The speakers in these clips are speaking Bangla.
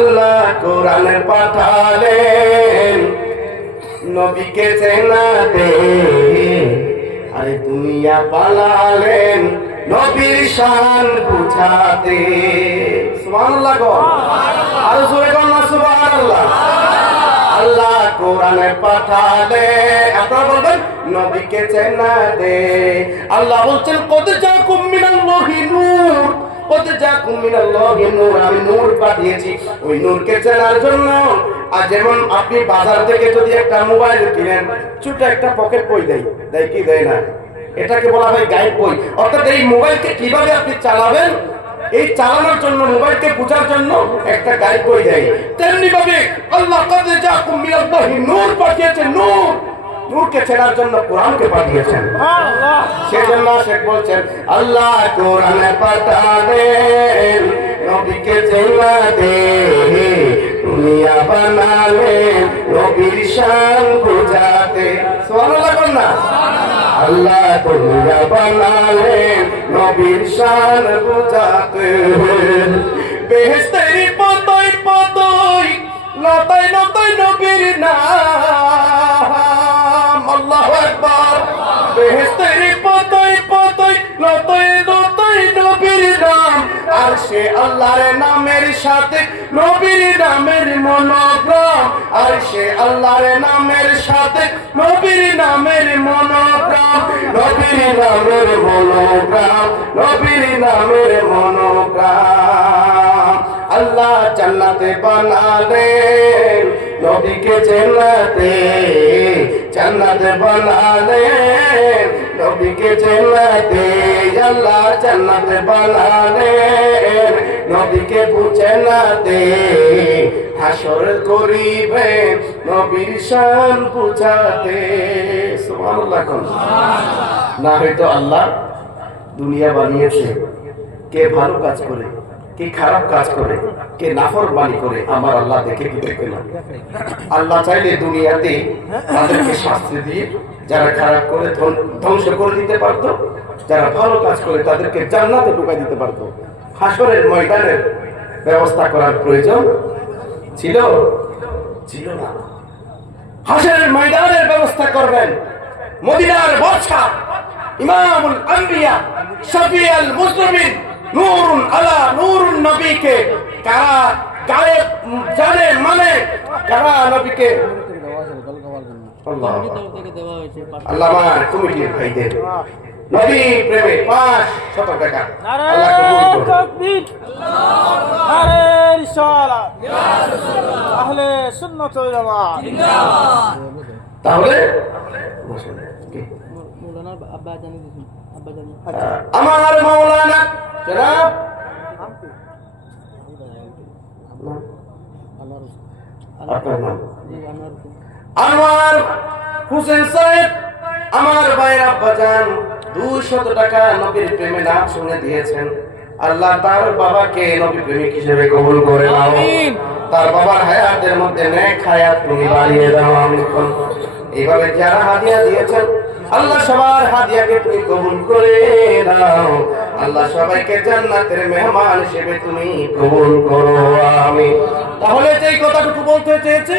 আল্লাহ কোরআন পাঠালেন। নবীকে চেনাতে আরে দুনিয়া পালালেন। নবীর শান বুঝাতে। সুবহানাল্লাহ গো। আর জোরে গো না সুবহানাল্লাহ। আল্লাহ কোরআনে পাঠালে আপনারা বলবেন নবীকে চেনাতে। আল্লাহ বলছেন কত জাকুম মিনাল্লাহি নূর। কত জাকুম মিনাল্লাহি নূর, আমি নূর পাঠিয়েছি। ওই নূরকে চেনার জন্য। আর যেমন আপনি বাজার থেকে যদি একটা মোবাইল কিনেন ছোট একটা পকেট বই দেয়। দেয় কি দেয় না? এটাকে বলা হয় গাইড বই। অর্থাৎ এই মোবাইলকে কীভাবে আপনি চালাবেন? এই চালানোর জন্য, মোবাইলকে বোঝার জন্য একটা গাইড বই দেয়। তেমনি ভাবে আল্লাহ যা নূর পাঠিয়েছেন নূর। নূরকে চেনার জন্য কোরআনকে পাঠিয়েছেন। সেজন্য শেখ বলছেন আল্লাহ কোরআনে পাঠালেন নবীকে চেনা দে দুনিয়া বানালেন নবীর শান বুঝাতে সুবহানাল্লাহ কোন না। আল্লাহ দুনিয়া বানালেন নবীর শান বুঝাতে বেহেশতেরি পতই পতই লতাই লতাই নবীর নাম। লতাই লতাই নবীর নামের সাথে নবীর নামের মনোগ্রাম। আর সে নামের সাথে নবীর নামের মনোগ্রাম। নবীর নামের মনোগ্রাম, নবীর নামের মনোগ্রাম। আল্লাহ জান্নাতে বানালেন। নবীকে জান্নাতে জান্নাতে বানালেন নবীকে জান্নাতে আল্লাহ জান্নাতে বানালেন নবীকে বুঝাতে হাসর করিবেন নবীর শান বুঝাতে। সুবহানাল্লাহ না হয়তো আল্লাহ দুনিয়া বানিয়েছে, কে ভালো কাজ করে? কে খারাপ কাজ করে, কে নাফরমানি করে, আমার আল্লাহ দেখে দেখবে না আল্লাহ চাইলে দুনিয়াতে তাদেরকে শাস্তি দিয়ে যারা খারাপ করে ধ্বংস করে দিতে পারতো, যারা ভালো কাজ করে, তাদেরকে জান্নাতে ঢুকাই দিতে পারতো। হাসরের ময়দানের ব্যবস্থা করার প্রয়োজন ছিল? ছিল না। হাসরের ময়দানের ব্যবস্থা করবেন মদিনার বর্ষা ইমামুল আম্বিয়া শফিয়াল মুসলিমিন নূরুন আলা নূরুন নবীকে। কারা গায়ে জানে মানে কারা নবীকে? আল্লাহ। আমার কমিটির ভাইদের। নবী প্রেমে পাঁচ শত টাকা। তাহলে? কি? আমার মাওলানা জনাব? হোসেন সাহেব আমার ভাইয়ের আব্বাজান দুশত টাকা নবীর প্রেমে নাম শুনে দিয়েছেন। আল্লাহ তার বাবাকে নবী প্রেমিক হিসেবে কবুল করে নাও। তার বাবার হায়াতের মধ্যে নেক হায়াত তুমি বাড়িয়ে দাও আমি এইভাবে যারা হাদিয়া দিয়েছেন আল্লাহ সবার হাদিয়াকে তুমি কবুল করে দাও। আল্লাহ সবাইকে জান্নাতের মেহমান হিসেবে তুমি কবুল করো আমি তাহলে যেই কথাটুকু বলতে চেয়েছি,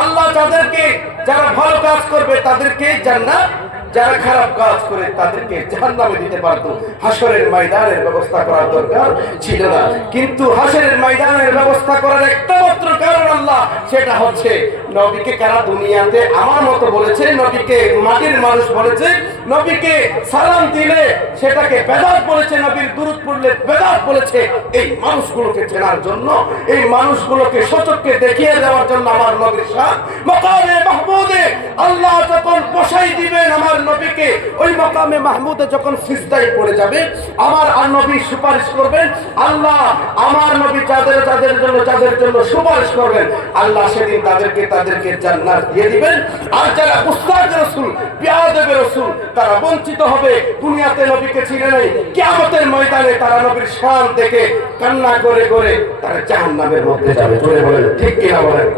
আল্লাহ যাদেরকে, যারা ভালো কাজ করবে তাদেরকে জান্নাত যারা খারাপ কাজ করে তাদেরকে জাহান্নামে দিতে পারতো। হাসরের ময়দানের ব্যবস্থা করার দরকার ছিল না। কিন্তু হাসরের ময়দানের ব্যবস্থা করার একটা মাত্র কারণ আল্লাহ, সেটা হচ্ছে নবীকে কারা দুনিয়াতে আমার মতো বলেছে, নবীকে মাটির মানুষ বলেছে, নবীকে সালাম দিলে সেটাকে বেদাত বলেছে, নবীর দূরত পড়লে বেদাত বলেছে। এই মানুষগুলোকে চেনার জন্য, এই মানুষগুলোকে সচককে দেখিয়ে দেওয়ার জন্য আমার নবীর শাহ মকামে মাহমুদে আল্লাহ যখন বসাই দিবেন আমার নবীকে ওই মকামে মাহমুদে যখন সিজদায় পড়ে যাবে আমার আর নবী সুপারিশ করবেন আল্লাহ আমার নবী যাদের যাদের জন্য যাদের জন্য সুপারিশ করবেন আল্লাহ সেদিন তাদেরকে তাদেরকে জান্নাত দিয়ে দিবেন। আর যারা উস্তাদ রসুল বিয়াদেবের রসুল তারা বঞ্চিত হবে। দুনিয়াতে নবীকে চিনে নেই। কিয়ামতের ময়দানে তারা নবীর শান দেখে কান্না করে করে তারা জাহান্নামের মধ্যে যাবে। বলেন ঠিক কিনা বলেন?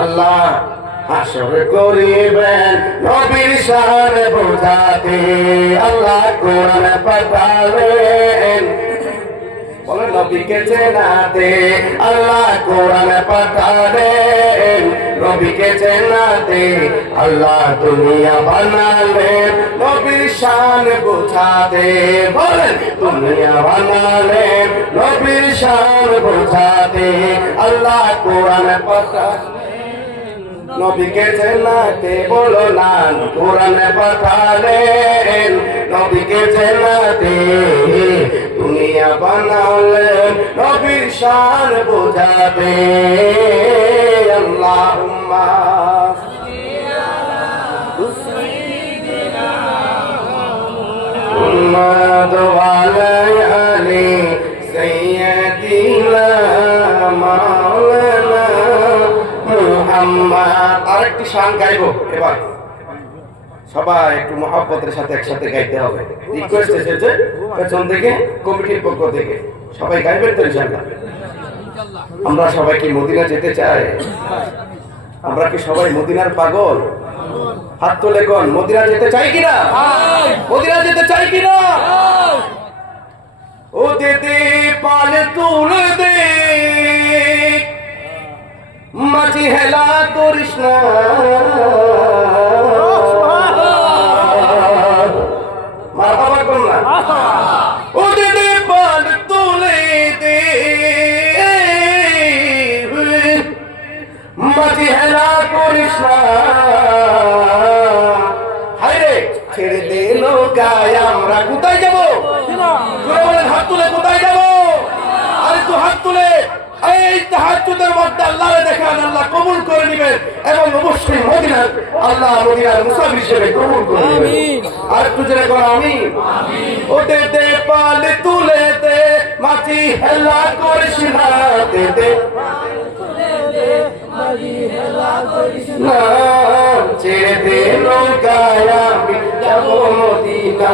আল্লাহ হাসর করিবেন নবীর শান বোঝাতে। আল্লাহ কোরআন পাঠাবেন। বলেন না নবীকে চেনাতে আল্লাহ কোরআন পাঠালেন নবীকে চেনাতে আল্লাহ দুনিয়া বানালেন নবীর শান বোঝাতে বলেন, দুনিয়া বানালেন নবীর শান বোঝাতে আল্লাহ কোরআন পাঠালেন নবীকে জেলাতে বলো না কোরআনে পাঠালেন। নবীকে জেলাতে দুনিয়া বানালে নবীর শান বোঝাবে। আল্লাহুম্মা উম্মাদ মুহাম্মদ আরেকটি শান গাইবো, এবার। সবাই একটু মহাব্বতের সাথে একসাথে গাইতে হবে। রিকোয়েস্ট এসেছে পেছন থেকে, কমিটির পক্ষ থেকে। সবাই গাইবেন তো ইনশাআল্লাহ? আমরা সবাই কি মদিনা যেতে চাই। আমরা কি সবাই মদিনার পাগল? হাত তুলে কোন, মদিনা যেতে চাই কিনা? মদিনা যেতে চাই কিনা? ও দিদি পালে তুলে মাঝি হেলা করিস না। মাঝি হেলা করিস না। ছেড়ে নৌকায়, আমরা কোথায় যাব? হাত তুলে কোথায় যাব? আরে তো হাত তুলে। তাহাজ্জুদের মধ্যে আল্লাহরে দেখান আল্লাহ কবুল করে নেবেন এবং অবশ্যই মদিনার আল্লাহ মদিনার মুসাফির হিসেবে কবুল করে নেবেন। আর একটু জেনে করো আমি ওতে দে পালে তুলে দে মাটি হেলা করিস না দে দে। ছেড়ে দে নৌকায় আমি যাব মদিনা।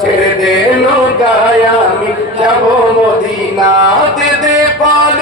ছেড়ে দে নৌকায় আমি যাব মদিনা। দে দে পালে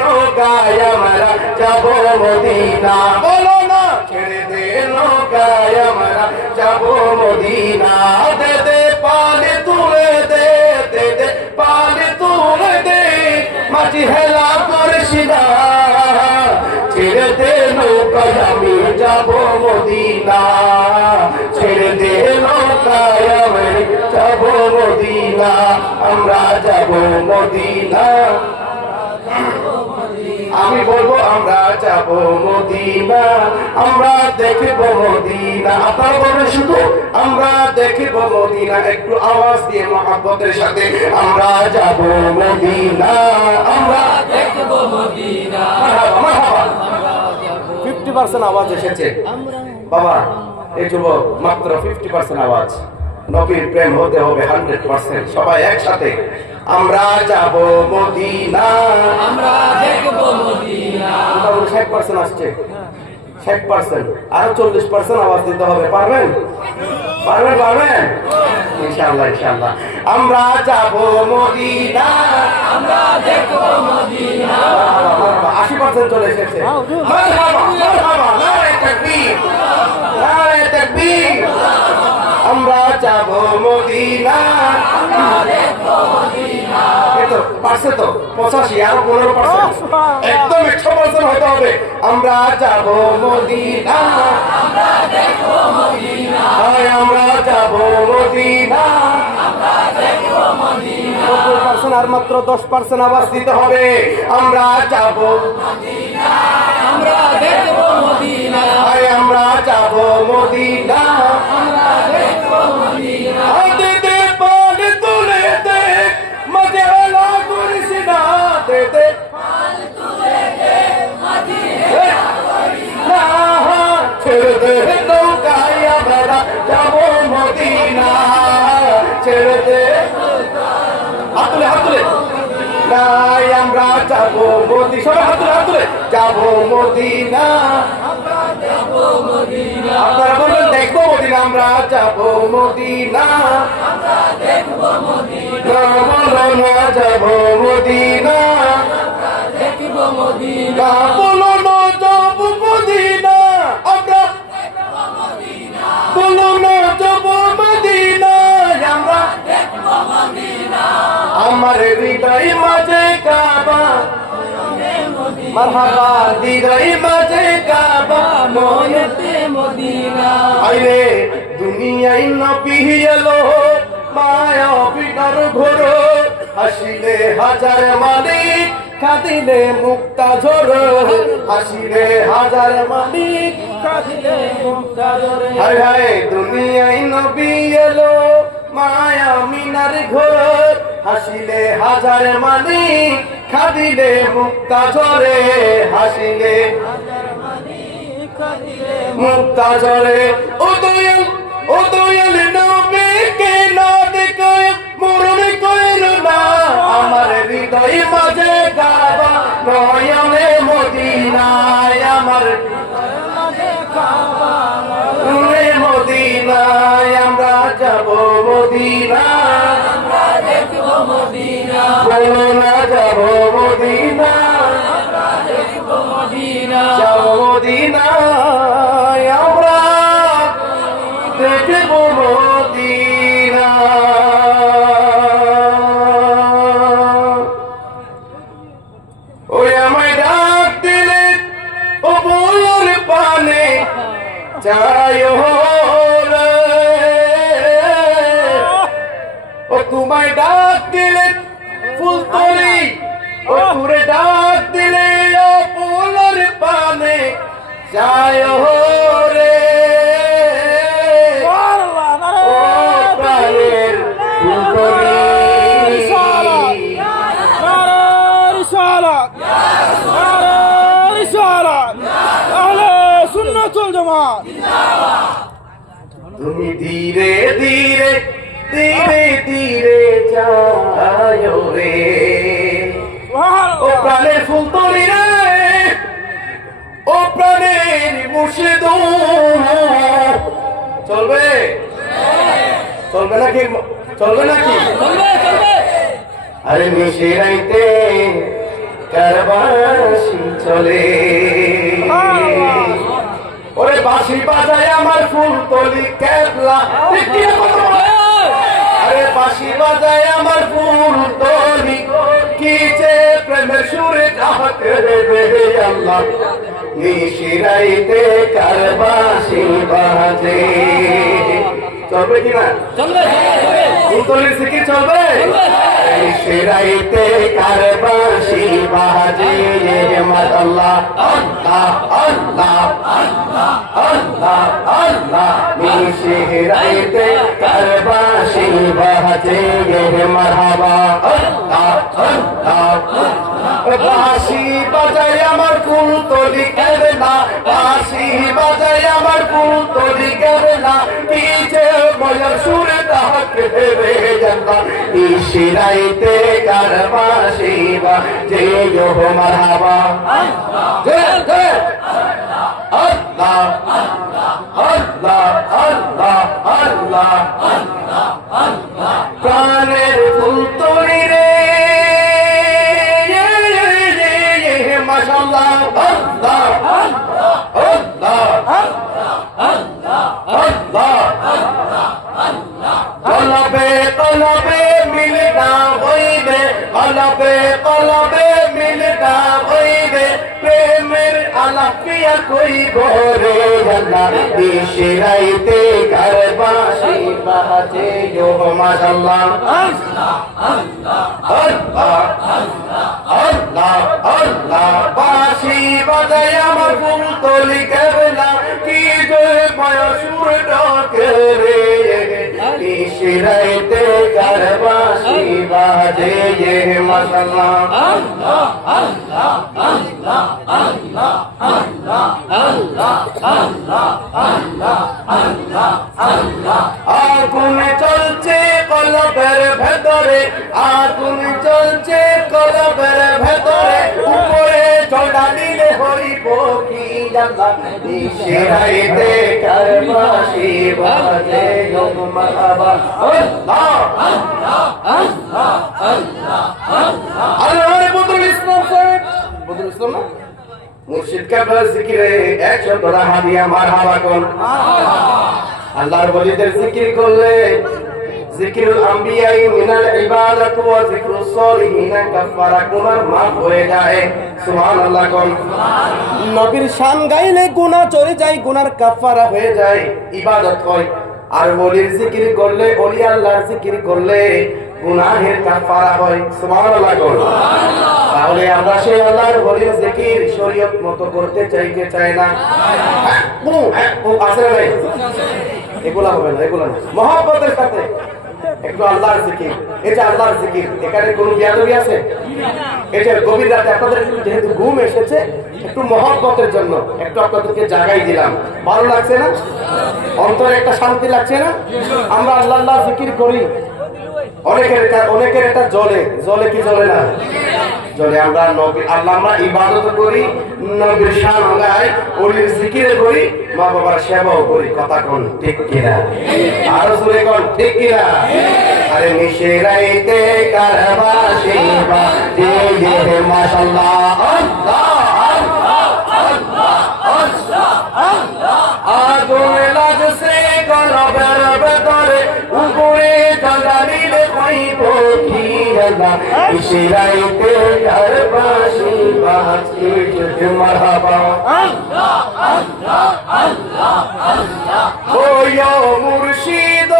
নৌকায় আমরা যাব মদিনা। বলো না। ছেড়ে দে নৌকায় আমরা যাব মদিনা। দে দে তুলে দে দে দে তুলে দে। মাটি হেলা করিস না। ছেড়ে দে নৌকায় আমি যাব মদিনা। ছেড়ে দে নৌকায় আমি যাব মদিনা। আমরা যাব মদিনা। আমি বলব আমরা যাব মদিনা। আমরা দেখব মদিনা। আপনারা বলবেন শুধু আমরা দেখব মদিনা। একটু আওয়াজ দিয়ে মহাব্বতের সাথে আমরা যাব মদিনা। আমরা দেখব মদিনা। ফিফটি পার্সেন্ট আওয়াজ এসেছে। বাবা এই যুবক মাত্র ফিফটি পার্সেন্ট আওয়াজ। নবীর প্রেম হতে হবে হান্ড্রেড পার্সেন্ট সবাই একসাথে আমরা যাব মদিনা। আমরা দেখব মদিনা। মোটামুটি ষাট পার্সেন্ট আসছে। ষাট পার্সেন্ট আরও চল্লিশ পার্সেন্ট আওয়াজ দিতে হবে। পারবেন? পারবেন পারবেন? ইনশাল্লাহ ইনশাল্লাহ আমরা যাব মদিনা। আমরা দেখব মদিনা। আশি পার্সেন্ট চলে এসেছে। মারহাবা, মারহাবা, নারে তাকবীর, নারে তাকবীর। আমরা যাব মদিনা। পারছে তো? পঁচাশি আরও পনেরো পার্সেন্ট। একদম একশো পার্সেন্ট হতে হবে। আমরা যাব মদিনা। হয় আমরা যাব মদিনা। পার্সেন্ট আর মাত্র দশ পার্সেন্ট আওয়াজ দিতে হবে। আমরা যাব আমরা দেখব মদিনা। হয় আমরা যাব মদিনা। ছেড়ে দে হাত তুলে হাত তুলে। তাই আমরা যাব মোদি সবাই হাত তুলে হাত তুলে। যাব মদিনা। আপনারা বলবেন, দেখব মদিনা। আমরা যাব মদিনা। বলো না যাব মদিনা। বলো না যাব মদিনা। আমরা বলো না। আমার হৃদয় মাঝে কাবা। মারহাবা হৃদয় মাঝে কাবা। মনেতে মদিনা। আইরে দুনিয়ায় নবী এলো। মায়া পিটার ঘোর। হাসিলে হাজার মালিক কাঁদিলে মুক্তা ঝোর। হাসিলে হাজার মালিক কাঁদিলে মুক্তা জোরে হায় হায় দুনিয়ায় নবী এলো। মায়া মিনার ঘোর। হাসিলে হাজার মানি খাদিলে মুক্তা ঝরে। হাসিলে মুক্তা ঝরে। ও দয়াল ও দয়াল নবীকে না দেখে, মরণ কইর না। আমার হৃদয় মাঝে গাবা নয়নে মদিনায়। আমার মদিনায়। আমরা যাব মদিনা দেখব কোন যাব মদিনা তুমি ধীরে ধীরে ধীরে ধীরে যায় রে। ও প্রাণের ফুল তরি রে ও প্রাণের মুর্শিদ। চলবে? চলবে নাকি? চলবে নাকি? চলবে চলবে। আরে মিশিরাইতে কারবাসি চলে। ওরে বাঁশি বাজায় আমার ফুল তলি কেবলা। বলে? আরে বাঁশি বাজায় আমার ফুল তলি। কিছে প্রেমে সুরে কাহাতে রে আল্লাহ? নিশিরাইতে কারবাসি বাজে। তবে কিনা চলে ফুলতলির সিকি চলবে। সেরাইতে কারবাসি বাজে মত আল্লাহ আল্লাহ আল্লাহ আল্লাহ আল্লাহ সেরাইতে কারবাসি বাজে মারহাবা, আল্লাহ আল্লাহ বাসি বাজাই আমার ফুল তলি করে না বাসি বাজাই আমার ফুল তলি করে না পিছে মজার সুরে ডাকে রে জানলা ইশরাইতে কারবাসি বা যে যো মারহাবা। জয় জয়। আল্লাহ আল্লাহ আল্লাহ আল্লাহ প্রাণের প্রেমের আলাপিয়া কই বরে আল্লাহ দেশে রাইতে কার বাসে বাজে যো মাশাআল্লাহ। আল্লাহ আল্লাহ আল্লাহ আল্লাহ আল্লাহ আল্লাহ বাজায় আমার ফুল তলি কেবলা, কি জয় বয়সুর ডাকে রে। দেশে রাইতে কার বাসি বাজে মাশাআল্লাহ। আল্লাহ আল্লাহ আল্লাহ আগুন চলছে কলবের ভেতরে আগুন চলছে কলবের ভেতরে উপরে চড়া দিলে হইব কি জানা দিশেরাইতে কারবাসি বাজে নম মাহাবা আল্লাহ আল্লাহ আল্লাহ আল্লাহ আল্লাহ আল্লাহ বদরুল ইসলাম না? মুর্শিদ কাবলার জিকিরে আল্লাহর বলিদের জিকির করলে জিকিরুল আম্বিয়াই মিনাল ইবাদাত ওয়া সলিহিন কাফারা মাফ হয়ে যায়। সুবহানাল্লাহ কোন নবীর শান গাইলে গুনাহ চলে যায় গুনার কাফারা হয়ে যায়। ইবাদত হয় আর ওলির জিকির করলে, ওলি আল্লাহর জিকির করলে গুনাহের কাফারা হয় সুবহানাল্লাহ তাহলে আমরা সেই আল্লাহর জিকির শরীয়ত মতো করতে চাই কে চাই না। ও, আছে ভাই এগুলা হবে না এগুলা না। মহব্বতের সাথে একটু আল্লাহর জিকির। এটা আল্লাহর জিকির এখানে কোনো বিয়াদবি আছে? এটা গভীর রাতে আপনাদের যেহেতু ঘুম এসেছে একটু মহব্বতের জন্য একটু আপনাদেরকে জাগাই দিলাম। ভালো লাগছে না? অন্তরে একটা শান্তি লাগছে না? আমরা আল্লাহ আল্লাহ জিকির করি। অনেকের এটা অনেকের এটা জলে জলে কি জলে না? জলে আমরা নবী আল্লাহ, আমরা ইবাদত করি, নবীর শান গাই ওলির জিকিরে করি, মা বাবার সেবাও করি। কথা কোন ঠিক কিনা? আর সুরে কোন ঠিক কিনা? আরে নিশেরাইতে কারবা সেবা যে যে মাশাআল্লাহ। আল্লাহ। আগুন লাগছে ভেতরে উপরে জ্বালানিলে কইব কি আল্লাহ? ইশরাইতে কারবাসি বাঁচি যদি মারহাবা। ওয় মুর্শিদ।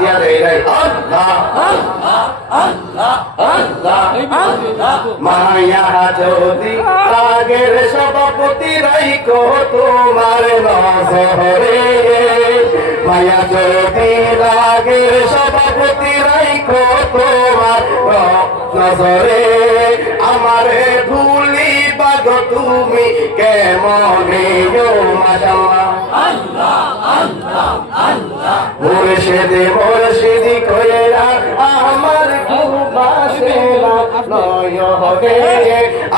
দেয় রে আল্লাহ মায়া যদি আগের সভাপতি তোমার নজরে মায়া যদি সভাপতি তোমার নজরে আমারে ভুলি বাগ তুমি কেমনে? মুর্শিদি মুর্শিদি কয়ে আমার খুবাসে নয় হবে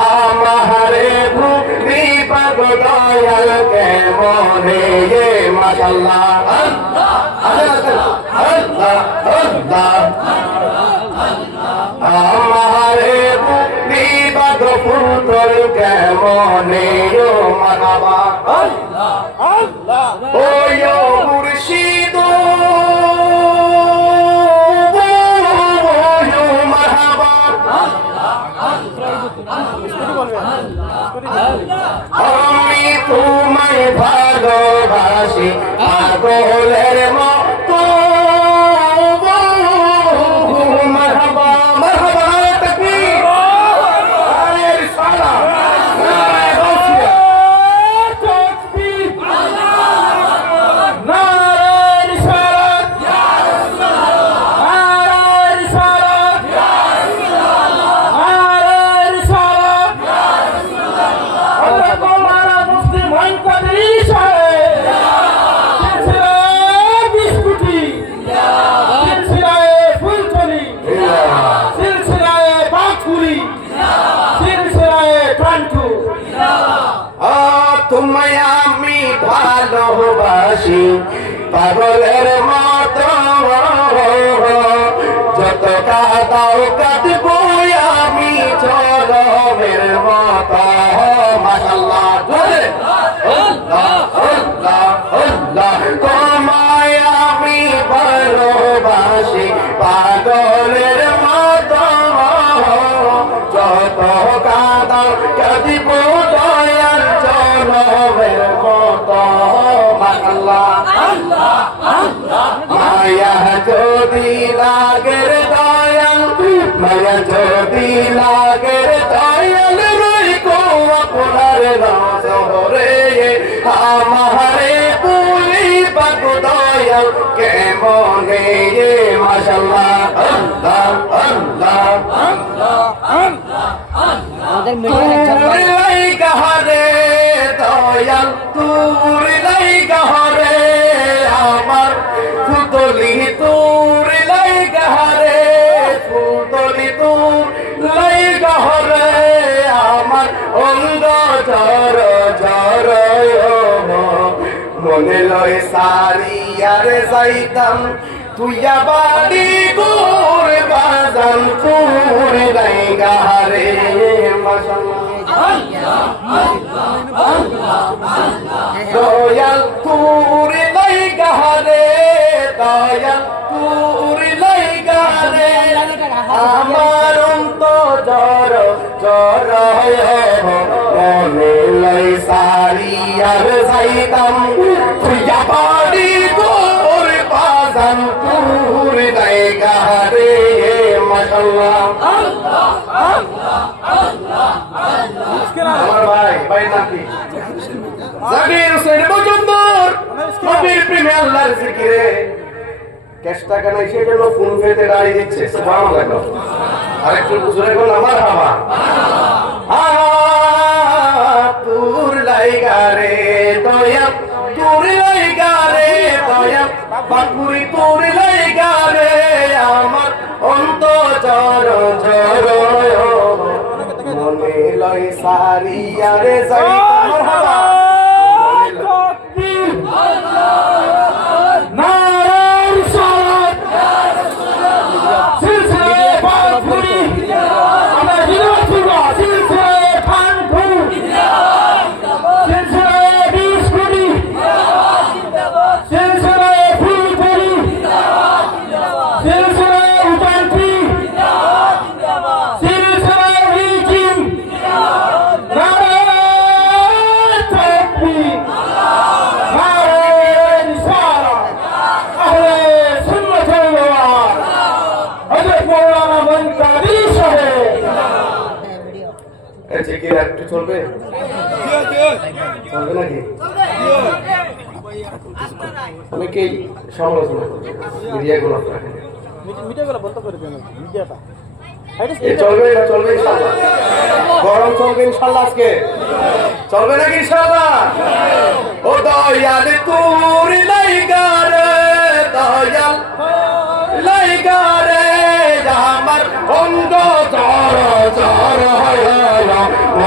আমারে ভুলি পাগ দয়াল কেমনে মাশাল্লাহ আল্লাহ আল্লাহ আল্লাহ আমারে ভুলি পাগ ফুটল কেমনে ও মারহাবা ওয় মুর্শিদ ভালোবাসি পাগলের মতো ভালোবাসি পাগলের মতো যত কাদাও কাটবো মায়া যদি লাগের দয়াল মায়া যদি লাগের দয়াল রই কো আপনার নজরে। আমারে পুলি পাক দয়াল কেমনে মাশাল্লাহ? আল্লাহ আল্লাহ তুর লাই গাহারে দয়াল তুর লাই গাহারে আমার ফুতলি তুর লাই গাহারে ফুতলি তুর লাই গাহারে আমার অঙ্গ জর জর মনে লয় সারি আর যাইতাম, তুইয়া বাড়ি গোর বাজান তুর লাই গাহারে দয়াল তুর লাই গাহারে দয়াল তুর লাই গাহারে। আমার অন্ত জর মনে লাই সারি আর যাইতাম। তুইয়া বাড়ি গোর বাজান তুর লাই গাহারে মাশাল্লাহ। আমার ভাই ভাই নাকি? জাকির হোসেন মজুমদার নবীর প্রেমে আল্লাহর জিকিরে। ক্যাশ টাকা নাই সেজন্য ফোন পেতে দাঁড়িয়ে দিচ্ছে। সুবহানাল্লাহ। আর বুঝলে কোন আমার হাওয়া। তুর লাইগা দয়া, তুর লাইগা দয়া। বাকুরি তুর লাইগা মনে রে সারি আরে যাই চলবে? চলবে নাকি? অনেকেই সমালোচনা করবে? মিডিয়াগুলো চলবে চলবে গরম চলবে ইনশাআল্লাহ আজকে। চলবে নাকি ইনশাআল্লাহ ও দয়াল তুর লাইগার দয়াল লাইগার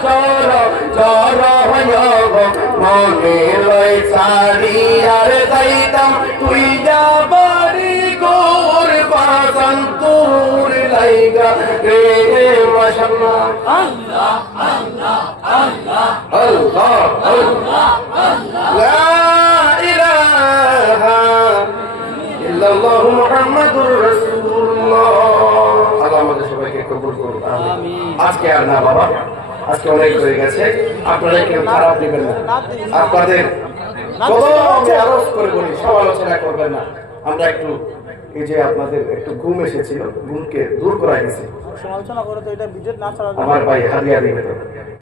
অঙ্গ জর জর হয় গো মনে লয় সারি আর যাইতাম তুই যা বাড়ি গোর বাসান তোর লাইগা রে মাশাল্লাহ আল্লাহ আল্লাহ আল্লাহ আমাদের সবাইকে কবুল আজকে আর না বাবা আজকে অনেক হয়ে গেছে। আপনারা কেউ খারাপ নেবেন না। আপনাদের আরজ করে বলি সমালোচনা করবেন না। আমরা একটু এই যে আপনাদের একটু ঘুম এসেছিল ঘুমকে দূর করা গেছে সমালোচনা করে তো এটা বিজেট না ছাড়া আমার ভাই হারিয়া দিবে